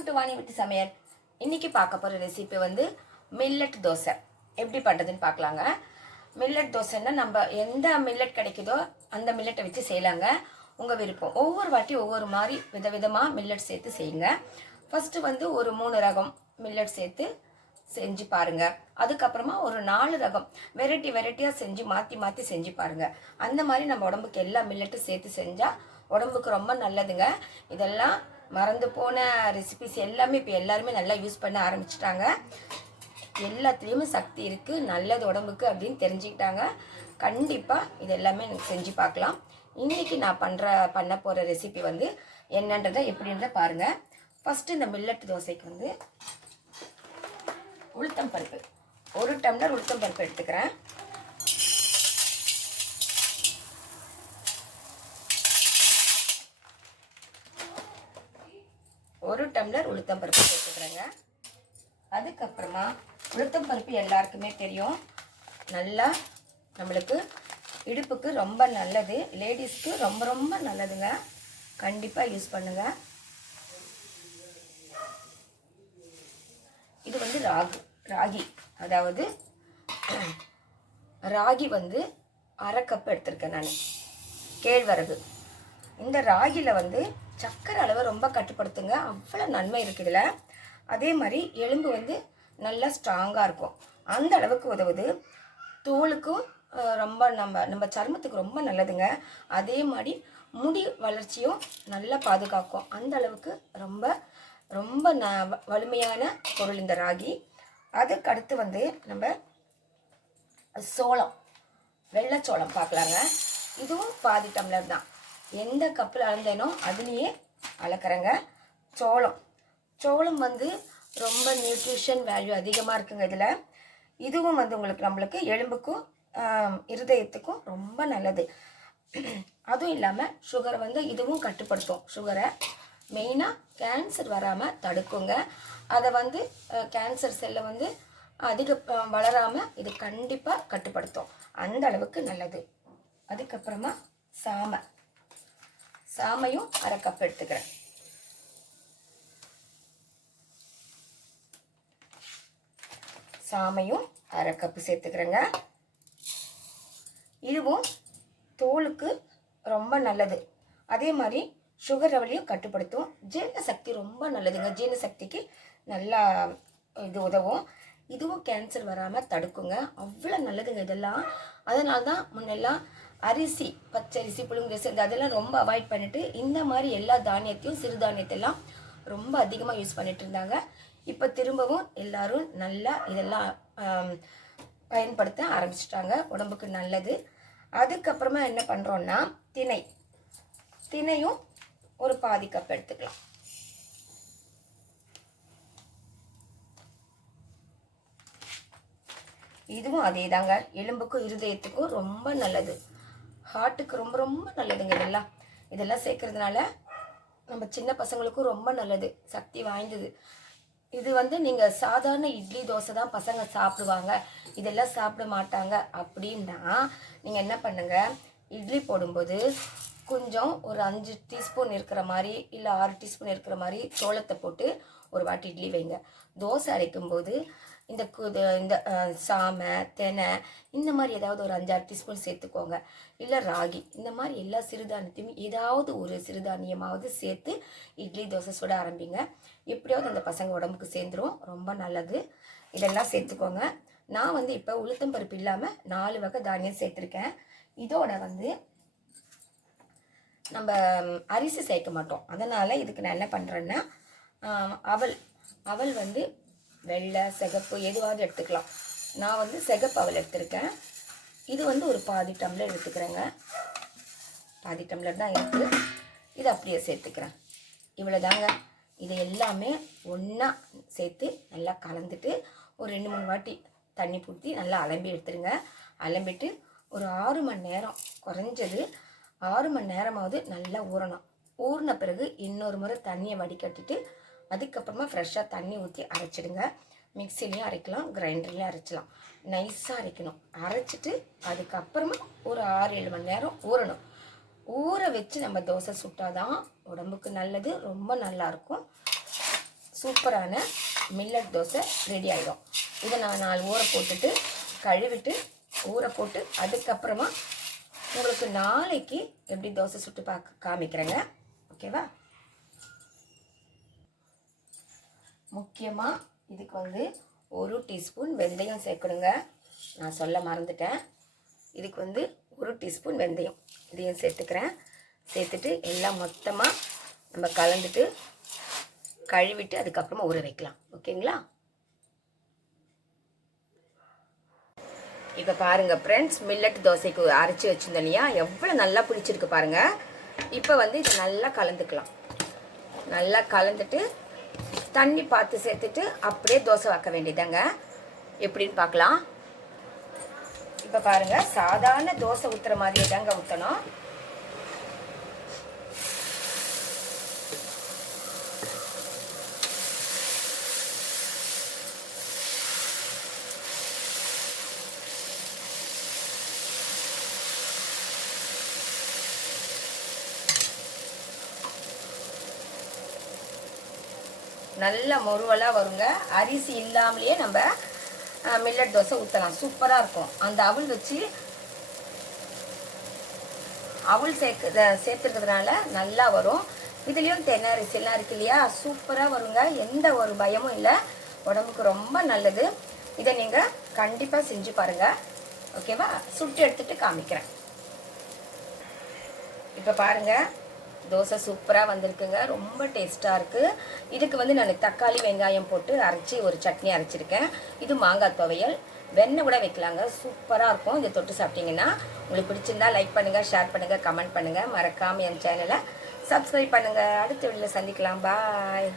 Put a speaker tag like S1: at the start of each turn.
S1: Welcome to Vani விட்டு சமையல். இன்றைக்கி பார்க்க போகிற ரெசிபி வந்து மில்லட் தோசை. எப்படி பண்ணுறதுன்னு பார்க்கலாங்க. மில்லட் தோசைன்னா நம்ம எந்த மில்லட் கிடைக்குதோ அந்த மில்லட்டை வச்சு செய்யலாங்க. உங்கள் விருப்பம். ஒவ்வொரு வாட்டி ஒவ்வொரு மாதிரி விதவிதமாக மில்லட் சேர்த்து செய்யுங்க. ஃபஸ்ட்டு வந்து ஒரு மூணு ரகம் மில்லட் சேர்த்து செஞ்சு பாருங்க. அதுக்கப்புறமா ஒரு நாலு ரகம் வெரைட்டி வெரைட்டியாக செஞ்சு மாற்றி மாற்றி செஞ்சு பாருங்க. அந்த மாதிரி நம்ம உடம்புக்கு எல்லா மில்லட்டும் சேர்த்து செஞ்சால் உடம்புக்கு ரொம்ப நல்லதுங்க. இதெல்லாம் மறந்து போன ரெசிபிஸ் எல்லாமே இப்போ எல்லாருமே நல்லா யூஸ் பண்ண ஆரம்பிச்சிட்டாங்க. எல்லாத்துலேயுமே சக்தி இருக்குது நல்லது உடம்புக்கு அப்படின்னு தெரிஞ்சுக்கிட்டாங்க. கண்டிப்பாக இது எல்லாமே எனக்கு செஞ்சு பார்க்கலாம். இன்றைக்கி நான் பண்ணுற பண்ண போகிற ரெசிபி வந்து என்னன்றதை எப்படின்றத பாருங்கள் ஃபஸ்ட்டு இந்த மில்லட் தோசைக்கு வந்து உளுத்தம் பருப்பு. ஒரு டம்ளர் உளுத்தம் பருப்பு எடுத்துக்கிறேன். ஒரு டம்ளர் உளுத்தம் பருப்பு சேர்த்துக்கிறேங்க. அதுக்கப்புறமா உளுத்தம் பருப்பு எல்லாருக்குமே தெரியும். நல்லா நம்மளுக்கு இடுப்புக்கு ரொம்ப நல்லது. லேடிஸ்க்கு ரொம்ப ரொம்ப நல்லதுங்க. கண்டிப்பாக யூஸ் பண்ணுங்கள் இது வந்து ராகு ராகி. அதாவது ராகி வந்து அரை கப் எடுத்திருக்கேன் நான். கேழ்வரகு. இந்த ராகியில் வந்து சர்க்கரை அளவை ரொம்ப கட்டுப்படுத்துங்க. அவ்வளோ நன்மை இருக்குது இதில். அதே மாதிரி எலும்பு வந்து நல்லா ஸ்ட்ராங்காக இருக்கும். அந்த அளவுக்கு உதவுது. தோலுக்கும் ரொம்ப நம்ம நம்ம சருமத்துக்கு ரொம்ப நல்லதுங்க. அதே மாதிரி முடி வளர்ச்சியும் நல்லா பாதுகாக்கும். அந்த அளவுக்கு ரொம்ப ரொம்ப ந வ- வலிமையான பொருள் இந்த ராகி. அதுக்கு அடுத்து வந்து நம்ம சோளம். வெள்ளச்சோளம் பார்க்கலாங்க. இதுவும் பாதி டம்ளர் தான். எந்த கப்பில் அளந்தேனோ அதுலேயே அளக்குறேங்க. சோளம். சோளம் வந்து ரொம்ப நியூட்ரிஷன் வேல்யூ அதிகமாக இருக்குங்க இதில். இதுவும் வந்து உங்களுக்கு நம்மளுக்கு எலும்புக்கும் இருதயத்துக்கும் ரொம்ப நல்லது. அதுவும் இல்லாமல் சுகரை வந்து இதுவும் கட்டுப்படுத்தும். சுகரை மெயினாக கேன்சர் வராமல் தடுக்குங்க. அதை வந்து கேன்சர் செல்லை வந்து அதிக வளராமல் இது கண்டிப்பாக கட்டுப்படுத்தும். அந்த அளவுக்கு நல்லது. அதுக்கப்புறமா சாமை. சாமையும் அரை கப் எடுத்துக்கிறேன். சாமையும் அரை கப்பு சேர்த்துக்கிறேங்க. இதுவும் தோலுக்கு ரொம்ப நல்லது. அதே மாதிரி சுகர் லெவலையும் கட்டுப்படுத்தும். ஜீரண சக்தி ரொம்ப நல்லதுங்க. ஜீரண சக்திக்கு நல்லா இது உதவும். இதுவும் கேன்சர் வராமல் தடுக்குங்க. அவ்வளோ நல்லதுங்க இதெல்லாம். அதனால தான் முன்னெல்லாம் அரிசி பச்சரிசி புழுங்கரிசி இந்த அதெல்லாம் ரொம்ப அவாய்ட் பண்ணிட்டு இந்த மாதிரி எல்லா தானியத்தையும் சிறுதானியத்தெல்லாம் ரொம்ப அதிகமாக யூஸ் பண்ணிட்டு இருந்தாங்க. இப்போ திரும்பவும் எல்லாரும் நல்லா இதெல்லாம் பயன்படுத்த ஆரம்பிச்சிட்டாங்க. உடம்புக்கு நல்லது. அதுக்கப்புறமா என்ன பண்ணுறோன்னா திணை திணையும் ஒரு பாதி கப் எடுத்துக்கலாம். இதுவும் அதே தாங்க எலும்புக்கும் இருதயத்துக்கும் ரொம்ப நல்லது. ஹார்ட்டுக்கு ரொம்ப ரொம்ப நல்லதுங்க இதெல்லாம். இதெல்லாம் சேர்க்கறதுனால நம்ம சின்ன பசங்களுக்கும் ரொம்ப நல்லது. சக்தி வாய்ந்தது. இது வந்து நீங்கள் சாதாரண இட்லி தோசை தான் பசங்க சாப்பிடுவாங்க. இதெல்லாம் சாப்பிட மாட்டாங்க. அப்படின்னா நீங்கள் என்ன பண்ணுங்க? இட்லி போடும்போது கொஞ்சம் ஒரு அஞ்சு டீஸ்பூன் இருக்கிற மாதிரி இல்லை ஆறு டீஸ்பூன் இருக்கிற மாதிரி சோளத்தை போட்டு ஒரு வாட்டி இட்லி வைங்க. தோசை அரைக்கும்போது இந்த குது இந்த சாமை தெனை இந்த மாதிரி ஏதாவது ஒரு அஞ்சாறு டீஸ்பூன் சேர்த்துக்கோங்க. இல்லை ராகி இந்த மாதிரி எல்லா சிறுதானியத்தையும் ஏதாவது ஒரு சிறுதானியமாவது சேர்த்து இட்லி தோசை சுட ஆரம்பிங்க. எப்படியாவது அந்த பசங்க உடம்புக்கு சேர்ந்துரும். ரொம்ப நல்லது. இதெல்லாம் சேர்த்துக்கோங்க. நான் வந்து இப்போ உளுத்தம்பருப்பு இல்லாமல் நாலு வகை தானியம் சேர்த்துருக்கேன். இதோட வந்து நம்ம அரிசி சேர்க்க மாட்டோம். அதனால் இதுக்கு நான் என்ன பண்ணுறேன்னா அவள் அவல் அவல் வந்து வெள்ளை சிகப்பு எதுவாவது எடுத்துக்கலாம். நான் வந்து சிகப்பு அவல் எடுத்திருக்கேன். இது வந்து ஒரு பாதி டம்ளர் எடுத்துக்கிறேங்க. பாதி டம்ளர் தான் இருக்குது இது அப்படியே சேர்த்துக்கிறேன். இவ்வளோதாங்க இது எல்லாமே ஒன்றா சேர்த்து நல்லா கலந்துட்டு ஒரு ரெண்டு மூணு வாட்டி தண்ணி ஊற்றி நல்லா அலம்பி எடுத்துருங்க. அலம்பிட்டு ஒரு ஆறு மணி நேரம் குறைஞ்சது ஆறு மணி நேரமாவது நல்லா ஊறணும். ஊறின பிறகு இன்னொரு முறை தண்ணியை வடிகட்டிட்டு அதுக்கப்புறமா ஃப்ரெஷ்ஷாக தண்ணி ஊற்றி அரைச்சிடுங்க. மிக்சிலையும் அரைக்கலாம் கிரைண்டர்லையும் அரைச்சலாம் நைஸாக அரைக்கணும். அரைச்சிட்டு அதுக்கப்புறமா ஒரு ஆறு ஏழு மணி நேரம் ஊறணும். ஊற வச்சு நம்ம தோசை சுட்டாதான் உடம்புக்கு நல்லது ரொம்ப நல்லாயிருக்கும் சூப்பரான மில்லட் தோசை ரெடி ஆகிடும் இதை நான் நாலு ஊற போட்டுட்டு கழுவிட்டு ஊற போட்டு அதுக்கப்புறமா உங்களுக்கு நாளைக்கு எப்படி தோசை சுட்டு பார்க்க காமிக்கிறேங்க. ஓகேவா? முக்கியமாக இதுக்கு வந்து ஒரு டீஸ்பூன் வெந்தயம் சேர்க்கணுங்க. நான் சொல்ல மறந்துட்டேன். இதுக்கு வந்து ஒரு டீஸ்பூன் வெந்தயம். இதையும் சேர்த்துக்கிறேன். சேர்த்துட்டு எல்லாம் மொத்தமாக நம்ம கலந்துட்டு கழுவிட்டு அதுக்கப்புறமா ஊற வைக்கலாம். ஓகேங்களா? இப்போ பாருங்க ஃப்ரெண்ட்ஸ் மில்லட் தோசைக்கு அரைச்சி வச்சிருந்தோம் இல்லையா எவ்வளோ நல்லா பிடிச்சிருக்கு பாருங்க. இப்போ வந்து இது நல்லா கலந்துக்கலாம். நல்லா கலந்துட்டு தண்ணி பார்த்து சேர்த்துட்டு அப்படியே தோசை வைக்க வேண்டியதாங்க எப்படின்னு பார்க்கலாம் இப்போ பாருங்க சாதாரண தோசை ஊற்றுற மாதிரியே தாங்க ஊற்றணும் நல்ல மொருவலாக வருங்க. அரிசி இல்லாமலேயே நம்ம மில்லட் தோசை ஊற்றலாம் சூப்பராக இருக்கும். அந்த அவல் வச்சு அவல் சேர்க்க சேர்த்துருக்கிறதுனால நல்லா வரும். இதுலேயும் தென்னை அரிசிலாம் இருக்கு இல்லையா? சூப்பராக வருங்க. எந்த ஒரு பயமும் இல்லை. உடம்புக்கு ரொம்ப நல்லது. இதை நீங்கள் கண்டிப்பாக செஞ்சு பாருங்கள் ஓகேவா? சுட்டு எடுத்துட்டு காமிக்கிறேன். இப்போ பாருங்கள் தோசை சூப்பராக வந்திருக்குங்க. ரொம்ப டேஸ்ட்டாக இருக்குது இதுக்கு வந்து நான் தக்காளி வெங்காயம் போட்டு அரைச்சி ஒரு சட்னி அரைச்சிருக்கேன். இது மாங்காய் துவையல். வெண்ணெய் கூட வைக்கலாங்க. சூப்பராக இருக்கும். இதை தொட்டு சாப்பிட்டீங்கன்னா உங்களுக்கு பிடிச்சிருந்தா லைக் பண்ணுங்கள் ஷேர் பண்ணுங்கள் கமெண்ட் பண்ணுங்கள் மறக்காமல் என் சேனலை சப்ஸ்கிரைப் பண்ணுங்கள் அடுத்த வீடியோவில் சந்திக்கலாம். பாய்